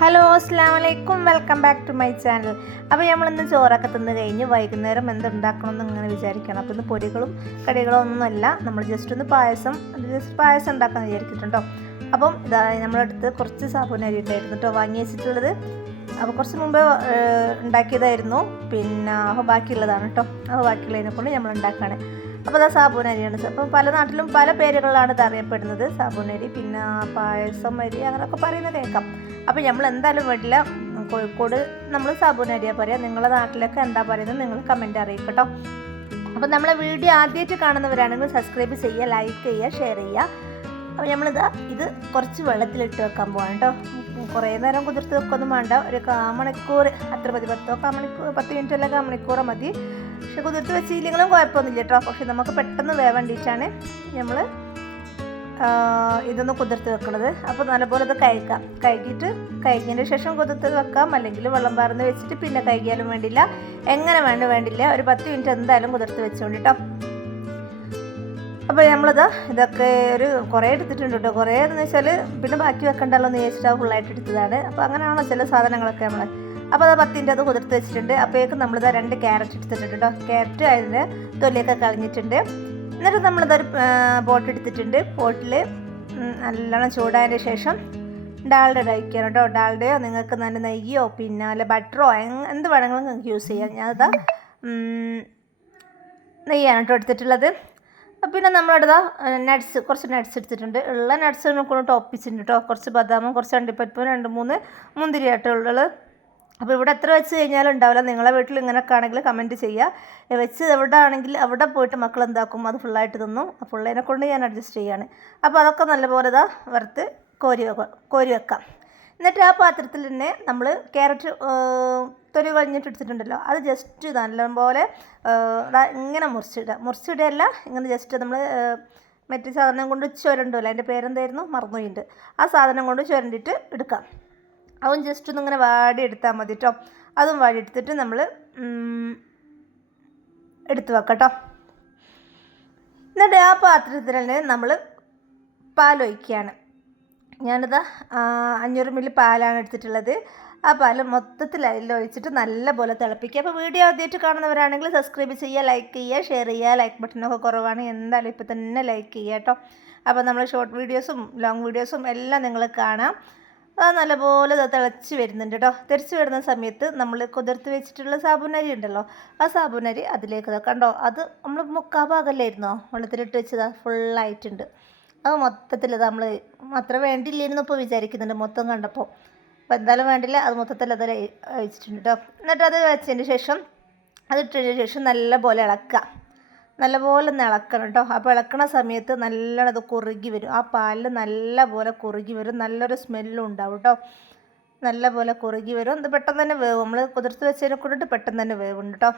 Hello അസ്സലാമു അലൈക്കും, welcome back to my channel. അപ്പോൾ നമ്മളിന്ന് ചോറൊക്കെ തിന്ന് കഴിഞ്ഞ് വൈകുന്നേരം എന്തുണ്ടാക്കണമെന്ന് ഇങ്ങനെ വിചാരിക്കണം. അപ്പോൾ ഇന്ന് പൊരികളും കടികളോ ഒന്നുമല്ല, നമ്മൾ ജസ്റ്റ് ഒന്ന് പായസം ഉണ്ടാക്കാമെന്ന് വിചാരിച്ചിട്ടുണ്ടോ. അപ്പം ഇതാ നമ്മളടുത്ത് കുറച്ച് സാബൂനരി ഉണ്ടായിരുന്നു കേട്ടോ വാങ്ങി വെച്ചിട്ടുള്ളത്. അപ്പോൾ കുറച്ച് മുമ്പ് ഉണ്ടാക്കിയതായിരുന്നു, പിന്നെ അപ്പോൾ ബാക്കിയുള്ളതാണ് കേട്ടോ. അപ്പോൾ ബാക്കിയുള്ളതിനെ കൊണ്ട് നമ്മൾ ഉണ്ടാക്കുകയാണ്. അപ്പോൾ അതാ സാബൂനരിയാണ്. അപ്പം പല നാട്ടിലും പല പേരുകളിലാണ് ഇത് അറിയപ്പെടുന്നത്. സാബൂനരി, പിന്നെ പായസം അരി, അങ്ങനെയൊക്കെ പറയുന്നത് കേൾക്കാം. അപ്പോൾ നമ്മൾ എന്തായാലും വീട്ടിൽ കോഴിക്കോട് നമ്മൾ സാബൂനരിയാണ് പറയുക. നിങ്ങളുടെ നാട്ടിലൊക്കെ എന്താ പറയുന്നത് നിങ്ങൾ കമൻറ്റ് അറിയിക്കട്ടോ. അപ്പോൾ നമ്മളെ വീഡിയോ ആദ്യമായിട്ട് കാണുന്നവരാണെങ്കിൽ സബ്സ്ക്രൈബ് ചെയ്യുക, ലൈക്ക് ചെയ്യുക, ഷെയർ ചെയ്യുക. അപ്പോൾ ഇത് കുറച്ച് വെള്ളത്തിലിട്ട് വെക്കാൻ പോകാം കേട്ടോ. കുറേ നേരം കുതിർത്ത് വെക്കൊന്നും വേണ്ട, ഒരു 1 മണിക്കൂർ അത്ര മതി. 10 മിനിറ്റ് അല്ല 1 മണിക്കൂർ മതി. പക്ഷെ കുതിർത്ത് വെച്ചില്ലെങ്കിലും കുഴപ്പമൊന്നുമില്ല കേട്ടോ. പക്ഷെ നമുക്ക് പെട്ടെന്ന് വേണ്ടിയിട്ടാണ് നമ്മൾ ഇതൊന്ന് കുതിർത്ത് വെക്കുന്നത്. അപ്പോൾ നല്ലപോലെ ഇത് കഴുകിയതിന് ശേഷം കുതിർത്ത് വെക്കാം, അല്ലെങ്കിൽ വെള്ളം പാർന്ന് വെച്ചിട്ട് പിന്നെ കഴുകിയാലും വേണ്ടില്ല. എങ്ങനെ വേണ്ടില്ല, ഒരു 10 മിനിറ്റ് എന്തായാലും കുതിർത്ത് വെച്ചോണ്ട് കേട്ടോ. അപ്പോൾ ഇതൊക്കെ കുറേ എടുത്തിട്ടുണ്ട് കേട്ടോ. കുറേ എന്ന് വെച്ചാൽ പിന്നെ ബാക്കി വെക്കണ്ടല്ലോ എന്ന് ചോദിച്ചിട്ട് ഫുള്ളായിട്ട് എടുത്തതാണ്. അപ്പോൾ അങ്ങനെയാണല്ലോ ചില സാധനങ്ങളൊക്കെ നമ്മൾ. അപ്പോൾ അത് 10 മിനിറ്റ് അത് കുതിർത്ത് വെച്ചിട്ടുണ്ട്. അപ്പോഴേക്കും 2 ക്യാരറ്റ് എടുത്തിട്ടുണ്ട് കേട്ടോ. ക്യാരറ്റ് അതിൻ്റെ തൊലിയൊക്കെ കളഞ്ഞിട്ടുണ്ട്. എന്നിട്ട് നമ്മളിതൊരു പോട്ട് എടുത്തിട്ടുണ്ട്. പോട്ടിൽ നല്ലോണം ചൂടായതിന് ശേഷം ഡാൽഡ ഒഴിക്കണം കേട്ടോ. ഡാൽഡയോ നിങ്ങൾക്ക് നല്ല നെയ്യോ പിന്നെ അല്ല ബട്ടറോ എന്ത് വേണമെങ്കിലും നിങ്ങൾക്ക് യൂസ് ചെയ്യാം. ഞാനതാ നെയ്യാണ് കേട്ടോ എടുത്തിട്ടുള്ളത്. പിന്നെ നമ്മളടുത്ത കുറച്ച് നട്ട്സ് എടുത്തിട്ടുണ്ട്. ഉള്ള നട്ട്സ് കൊണ്ട് ടോപ്പിച്ചിട്ടുണ്ട് കേട്ടോ. കുറച്ച് ബദാമും കുറച്ച് അണ്ടിപ്പരിപ്പും 2-3 മുന്തിരി ആട്ടോ ഉള്ളത്. അപ്പോൾ ഇവിടെ എത്ര വെച്ച് കഴിഞ്ഞാലും ഉണ്ടാവില്ല. നിങ്ങളെ വീട്ടിൽ ഇങ്ങനെയൊക്കെ ആണെങ്കിൽ കമൻറ്റ് ചെയ്യുക. വെച്ച് എവിടെ ആണെങ്കിൽ അവിടെ പോയിട്ട് മക്കൾ എന്താക്കും, അത് ഫുള്ളായിട്ട് തിന്നും. ഫുള്ളതിനെ കൊണ്ട് ഞാൻ അഡ്ജസ്റ്റ് ചെയ്യാണ്. അപ്പോൾ അതൊക്കെ നല്ലപോലെ വറുത്ത് കോരി വെക്കാം. എന്നിട്ട് ആ പാത്രത്തിൽ തന്നെ നമ്മൾ ക്യാരറ്റ് തൊലി കഴിഞ്ഞിട്ട് എടുത്തിട്ടുണ്ടല്ലോ, അത് ജസ്റ്റ് നല്ലപോലെ ഇങ്ങനെ മുറിച്ചിടുകയല്ല, ഇങ്ങനെ ജസ്റ്റ് നമ്മൾ മറ്റേ സാധനം കൊണ്ട് ചുരണ്ടല്ലോ, അതിൻ്റെ പേരെന്തായിരുന്നു മറന്നുപോയിട്ടുണ്ട്. ആ സാധനം കൊണ്ട് ചുരണ്ടിയിട്ട് എടുക്കാം. അവൻ ജസ്റ്റ് ഒന്നിങ്ങനെ വാടി എടുത്താൽ മതി കേട്ടോ. അതും വാടി എടുത്തിട്ട് നമ്മൾ എടുത്ത് വെക്കാം കേട്ടോ. എന്നിട്ട് ആ പാത്രത്തിൽ തന്നെ നമ്മൾ പാലൊഴിക്കുകയാണ്. ഞാനിതാ 500 ml പാലാണ് എടുത്തിട്ടുള്ളത്. ആ പാൽ മൊത്തത്തിൽ ഒഴിച്ചിട്ട് നല്ലപോലെ തിളപ്പിക്കുക. അപ്പോൾ വീഡിയോ ആദ്യമായിട്ട് കാണുന്നവരാണെങ്കിൽ സബ്സ്ക്രൈബ് ചെയ്യുക, ലൈക്ക് ചെയ്യുക, ഷെയർ ചെയ്യുക. ലൈക്ക് ബട്ടണൊക്കെ കുറവാണ്, എന്തായാലും ഇപ്പോൾ തന്നെ ലൈക്ക് ചെയ്യുക കേട്ടോ. അപ്പോൾ നമ്മൾ ഷോർട്ട് വീഡിയോസും ലോങ് വീഡിയോസും എല്ലാം നിങ്ങൾ കാണാം. അത് നല്ലപോലെ തിളച്ച് വരുന്നുണ്ട് കേട്ടോ. തിരിച്ച് വരുന്ന സമയത്ത് നമ്മൾ കുതിർത്ത് വെച്ചിട്ടുള്ള സാബൂനരി ഉണ്ടല്ലോ, ആ സാബൂനരി അതിലേക്ക് കണ്ടോ. അത് നമ്മൾ 3/4 ഭാഗമല്ലായിരുന്നോ വെള്ളത്തിലിട്ട് വെച്ചതാ, ഫുള്ളായിട്ടുണ്ട്. അത് മൊത്തത്തിൽ നമ്മൾ അത്ര വേണ്ടിയില്ലായിരുന്നു ഇപ്പോൾ വിചാരിക്കുന്നുണ്ട് മൊത്തം കണ്ടപ്പോൾ. അപ്പോൾ എന്തായാലും വേണ്ടില്ല, അത് മൊത്തത്തിൽ അത് ഒഴിച്ചിട്ടുണ്ട് കേട്ടോ. എന്നിട്ട് അത് വെച്ചതിന് ശേഷം അതിട്ടതിന് ശേഷം നല്ലപോലെ ഇളക്കുക. നല്ലപോലെ ഒന്ന് ഇളക്കണം കേട്ടോ. അപ്പോൾ ഇളക്കണ സമയത്ത് നല്ലോണം അത് കുറുകി വരും. ആ പാലിൽ നല്ലപോലെ കുറുകി വരും, നല്ലൊരു സ്മെല്ലും ഉണ്ടാവും കേട്ടോ. നല്ലപോലെ കുറുകി വരും. ഇത് പെട്ടെന്ന് തന്നെ വേവും. നമ്മൾ കുതിർത്ത് വെച്ചതിനെ കൊണ്ടിട്ട് പെട്ടെന്ന് തന്നെ വേവുണ്ട് കേട്ടോ.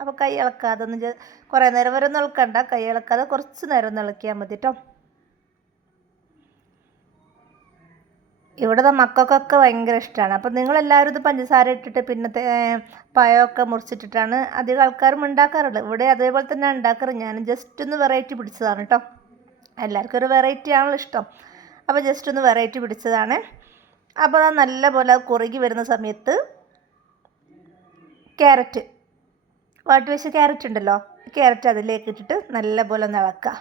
അപ്പോൾ കൈ ഇളക്കാതെ ഒന്ന് കുറേ നേരം വരെ ഒന്നും ഇളക്കണ്ട, കൈ ഇളക്കാതെ കുറച്ച് നേരം ഒന്ന് ഇളക്കിയാൽ മതി കേട്ടോ. ഇവിടെ മക്കൾക്കൊക്കെ ഭയങ്കര ഇഷ്ടമാണ്. അപ്പോൾ നിങ്ങളെല്ലാവരും ഇത് പഞ്ചസാര ഇട്ടിട്ട് പിന്നെ പഴമൊക്കെ മുറിച്ചിട്ടിട്ടാണ് അധികം ആൾക്കാരും ഉണ്ടാക്കാറുള്ളത്. ഇവിടെ അതേപോലെ തന്നെ ഉണ്ടാക്കാറ്. ഞാൻ ജസ്റ്റ് ഒന്ന് വെറൈറ്റി പിടിച്ചതാണ് കേട്ടോ. എല്ലാവർക്കും ഒരു വെറൈറ്റി ആണല്ലോ ഇഷ്ടം. അപ്പോൾ ജസ്റ്റ് ഒന്ന് വെറൈറ്റി പിടിച്ചതാണ്. അപ്പോൾ അത് നല്ലപോലെ കുറുകി വരുന്ന സമയത്ത് ക്യാരറ്റ് വാട്ടി വെച്ച ക്യാരറ്റ് ഉണ്ടല്ലോ, ക്യാരറ്റ് അതിലേക്ക് ഇട്ടിട്ട് നല്ലപോലെ ഒന്ന് ഇളക്കുക.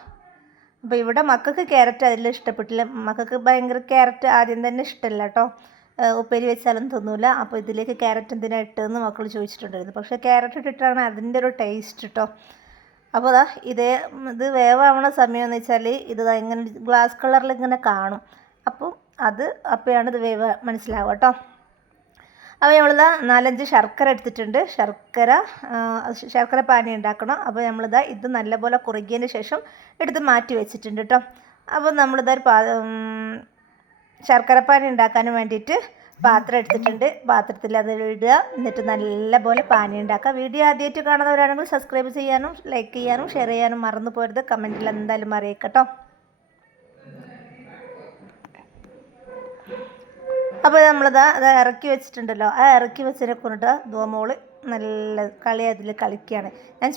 അപ്പോൾ ഇവിടെ മക്കൾക്ക് ക്യാരറ്റ് അതിൽ ഇഷ്ടപ്പെട്ടില്ല. മക്കൾക്ക് ഭയങ്കര ക്യാരറ്റ് ആദ്യം തന്നെ ഇഷ്ടമല്ല കേട്ടോ. ഉപ്പേരി വെച്ചാലും തിന്നൂല. അപ്പോൾ ഇതിലേക്ക് ക്യാരറ്റ് എന്തിനാണ് ഇട്ടതെന്ന് മക്കൾ ചോദിച്ചിട്ടുണ്ടായിരുന്നു. പക്ഷേ ക്യാരറ്റ് ഇട്ടിട്ടാണ് അതിൻ്റെ ഒരു ടേസ്റ്റ് കേട്ടോ. അപ്പോൾ ഇത് വേവാവണ സമയമെന്ന് വെച്ചാൽ ഇങ്ങനെ ഗ്ലാസ് കളറിൽ ഇങ്ങനെ കാണും. അപ്പോഴാണ് ഇത് വേവ് മനസ്സിലാവുക കേട്ടോ. അപ്പോൾ നമ്മൾ 4-5 ശർക്കര എടുത്തിട്ടുണ്ട്. ശർക്കര പാനി ഉണ്ടാക്കണം. അപ്പോൾ ഇത് നല്ലപോലെ കുറുകിയതിന് ശേഷം എടുത്ത് മാറ്റി വെച്ചിട്ടുണ്ട് കേട്ടോ. അപ്പോൾ ശർക്കര പാനി ഉണ്ടാക്കാൻ വേണ്ടിയിട്ട് പാത്രം എടുത്തിട്ടുണ്ട്. പാത്രത്തിൽ അത് ഇടുക, എന്നിട്ട് നല്ലപോലെ പാനി ഉണ്ടാക്കുക. വീഡിയോ ആദ്യമായിട്ട് കാണുന്നവരാണെങ്കിൽ സബ്സ്ക്രൈബ് ചെയ്യാനും ലൈക്ക് ചെയ്യാനും ഷെയർ ചെയ്യാനും മറന്നു പോരുത്. കമൻറ്റിൽ എന്തായാലും അറിയിക്കട്ടോ. അപ്പോൾ അത് ഇറക്കി വെച്ചിട്ടുണ്ടല്ലോ, ആ ഇറക്കി വെച്ചതിനെ കൊണ്ടിട്ട് ദോമോള് നല്ല അതിൽ കളിക്കുകയാണ്. ഞാൻ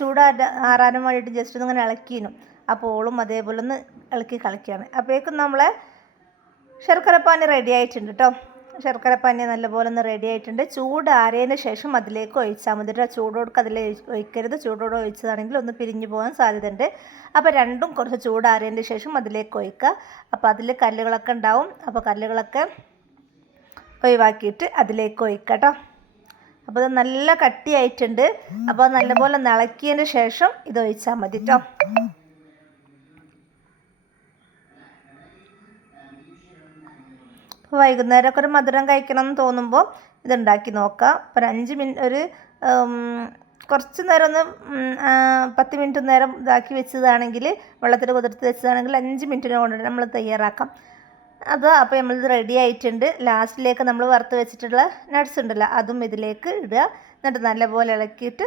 ആറാനും വേണ്ടിയിട്ട് ജസ്റ്റ് ഒന്നിങ്ങനെ ഇളക്കിയിരുന്നു. അപ്പോൾ ഓളും അതേപോലെ ഒന്ന് ഇളക്കി കളിക്കുകയാണ്. അപ്പോഴേക്കും നമ്മളെ ശർക്കരപ്പാനി റെഡി ആയിട്ടുണ്ട് കേട്ടോ. ശർക്കര പാനി നല്ലപോലെ ഒന്ന് റെഡി ആയിട്ടുണ്ട്. ചൂടാറിയതിന് ശേഷം അതിലേക്ക് ഒഴിച്ചാൽ മതി. ചൂടോടൊക്കെ അതിൽ ഒഴിക്കരുത്. ചൂടോടെ ഒഴിച്ചതാണെങ്കിൽ ഒന്ന് പിരിഞ്ഞു പോകാൻ സാധ്യതയുണ്ട്. അപ്പോൾ രണ്ടും കുറച്ച് ചൂടാറിയതിന് ശേഷം അതിലേക്ക് ഒഴിക്കുക. അപ്പോൾ അതിൽ കല്ലുകളൊക്കെ ഉണ്ടാവും. അപ്പോൾ കല്ലുകളൊക്കെ ഒഴിവാക്കിയിട്ട് അതിലേക്ക് ഒഴിക്കുക കേട്ടോ. അപ്പോൾ ഇത് നല്ല കട്ടിയായിട്ടുണ്ട്. അപ്പോൾ നല്ലപോലെ ഇളക്കിയതിന് ശേഷം ഇത് ഒഴിച്ചാൽ മതി കേട്ടോ. അപ്പോൾ വൈകുന്നേരമൊക്കെ ഒരു മധുരം കഴിക്കണം എന്ന് തോന്നുമ്പോൾ ഇതുണ്ടാക്കി നോക്കാം. അപ്പോൾ ഒരു 5 മിനിറ്റ് കുറച്ച് നേരം ഒന്ന് 10 മിനിറ്റ് നേരം ഇതാക്കി വെച്ചതാണെങ്കിൽ, വെള്ളത്തിൽ കുതിർത്ത് വെച്ചതാണെങ്കിൽ 5 മിനിറ്റിനെ കൊണ്ട് നമ്മൾ തയ്യാറാക്കാം. അപ്പോൾ നമ്മളിത് റെഡി ആയിട്ടുണ്ട്. ലാസ്റ്റിലേക്ക് നമ്മൾ വറുത്ത് വെച്ചിട്ടുള്ള നട്ട്സ് ഉണ്ടല്ലോ, അതും ഇതിലേക്ക് ഇടുക. എന്നിട്ട് നല്ലപോലെ ഇളക്കിയിട്ട്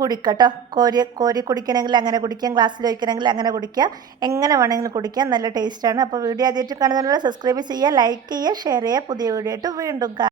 കുടിക്കട്ടോ. കോരി കുടിക്കണമെങ്കിൽ അങ്ങനെ കുടിക്കാം, ഗ്ലാസ്സിൽ ഒഴിക്കണമെങ്കിൽ അങ്ങനെ കുടിക്കുക. എങ്ങനെ വേണമെങ്കിലും കുടിക്കാം. നല്ല ടേസ്റ്റാണ്. അപ്പോൾ വീഡിയോ ആദ്യമായിട്ട് കാണുന്നതിനുള്ള സബ്സ്ക്രൈബ് ചെയ്യുക, ലൈക്ക് ചെയ്യുക, ഷെയർ ചെയ്യുക. പുതിയ വീഡിയോ ആയിട്ട് വീണ്ടും കാണാം.